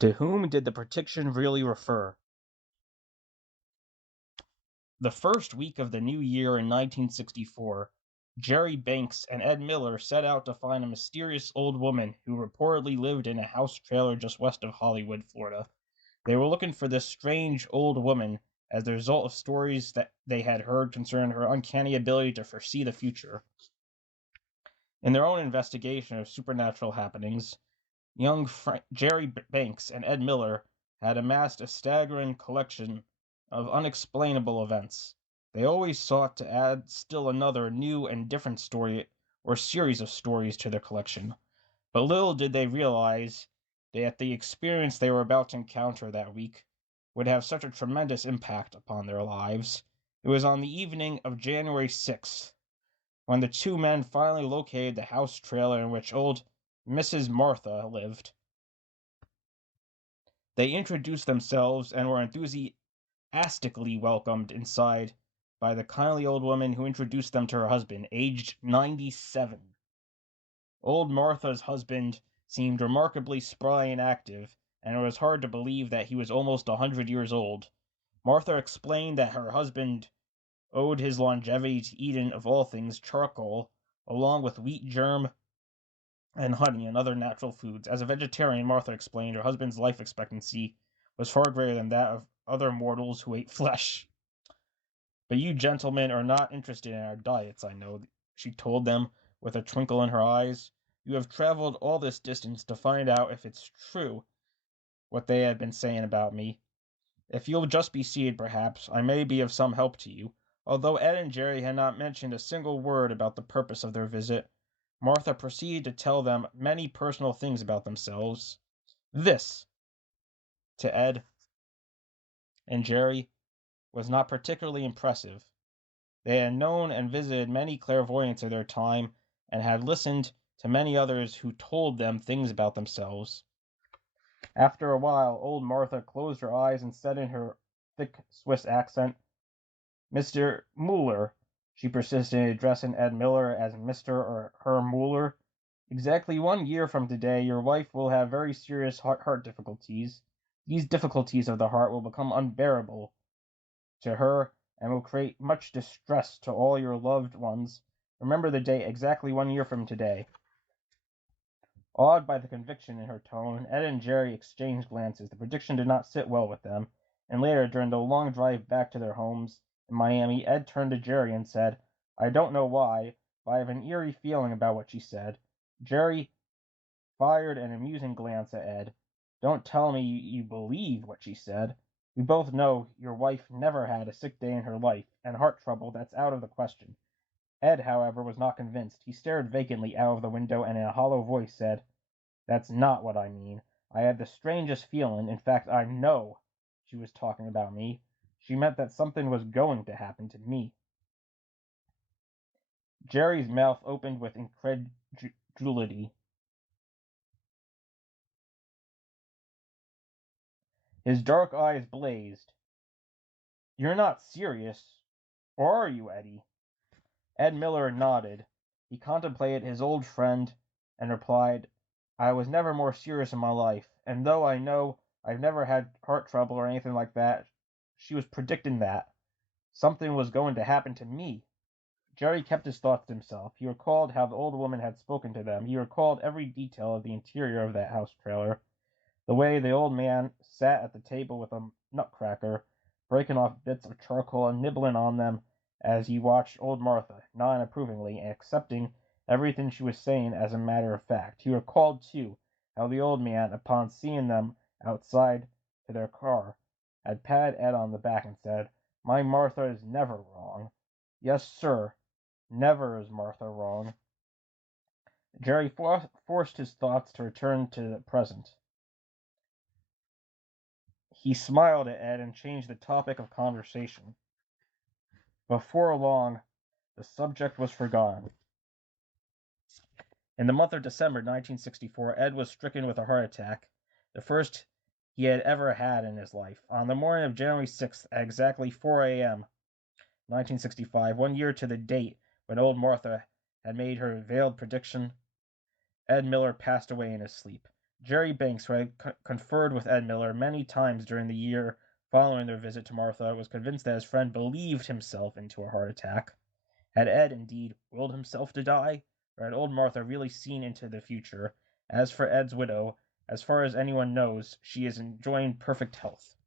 To whom did the prediction really refer? The first week of the new year in 1964, Jerry Banks and Ed Miller set out to find a mysterious old woman who reportedly lived in a house trailer just west of Hollywood, Florida. They were looking for this strange old woman as the result of stories that they had heard concerning her uncanny ability to foresee the future. In their own investigation of supernatural happenings, young Jerry Banks and Ed Miller had amassed a staggering collection of unexplainable events. They always sought to add still another new and different story or series of stories to their collection. But little did they realize that the experience they were about to encounter that week would have such a tremendous impact upon their lives. It was on the evening of January 6th when the two men finally located the house trailer in which old Mrs. Martha lived. They introduced themselves and were enthusiastically welcomed inside by the kindly old woman who introduced them to her husband, aged 97. Old Martha's husband seemed remarkably spry and active, and it was hard to believe that he was almost 100 years old. Martha explained that her husband owed his longevity to eating, of all things, charcoal, along with wheat germ and honey and other natural foods. As a vegetarian, Martha explained, her husband's life expectancy was far greater than that of other mortals who ate flesh. But you gentlemen are not interested in our diets, I know, she told them with a twinkle in her eyes. You have traveled all this distance to find out if it's true what they have been saying about me. If you'll just be seated, perhaps, I may be of some help to you. Although Ed and Jerry had not mentioned a single word about the purpose of their visit, Martha proceeded to tell them many personal things about themselves. This, to Ed and Jerry, was not particularly impressive. They had known and visited many clairvoyants of their time, and had listened to many others who told them things about themselves. After a while, old Martha closed her eyes and said in her thick Swiss accent, Mr. Mueller, she persisted in addressing Ed Miller as Mr. or Herr Mueller. Exactly 1 year from today, your wife will have very serious heart difficulties. These difficulties of the heart will become unbearable to her and will create much distress to all your loved ones. Remember the date, exactly 1 year from today. Awed by the conviction in her tone, Ed and Jerry exchanged glances. The prediction did not sit well with them, and later, during the long drive back to their homes in Miami, Ed turned to Jerry and said, I don't know why, but I have an eerie feeling about what she said. Jerry fired an amusing glance at Ed. Don't tell me you believe what she said. We both know your wife never had a sick day in her life, and heart trouble, that's out of the question. Ed, however, was not convinced. He stared vacantly out of the window and in a hollow voice said, That's not what I mean. I had the strangest feeling, in fact, I know she was talking about me. She meant that something was going to happen to me. Jerry's mouth opened with incredulity. His dark eyes blazed. You're not serious, or are you, Eddie? Ed Miller nodded. He contemplated his old friend and replied, I was never more serious in my life, and though I know I've never had heart trouble or anything like that, she was predicting that something was going to happen to me. Jerry kept his thoughts to himself. He recalled how the old woman had spoken to them. He recalled every detail of the interior of that house trailer. The way the old man sat at the table with a nutcracker, breaking off bits of charcoal and nibbling on them as he watched old Martha, nodding approvingly and accepting everything she was saying as a matter of fact. He recalled, too, how the old man, upon seeing them outside to their car, had patted Ed on the back and said, My Martha is never wrong. Yes, sir, never is Martha wrong. Jerry forced his thoughts to return to the present. He smiled at Ed and changed the topic of conversation. Before long, the subject was forgotten. In the month of December 1964, Ed was stricken with a heart attack, the first he had ever had in his life. On the morning of January 6th, at exactly 4 a.m., 1965, 1 year to the date when old Martha had made her veiled prediction, Ed Miller passed away in his sleep. Jerry Banks, who had conferred with Ed Miller many times during the year following their visit to Martha, was convinced that his friend believed himself into a heart attack. Had Ed indeed willed himself to die, or had old Martha really seen into the future? As for Ed's widow, as far as anyone knows, she is enjoying perfect health.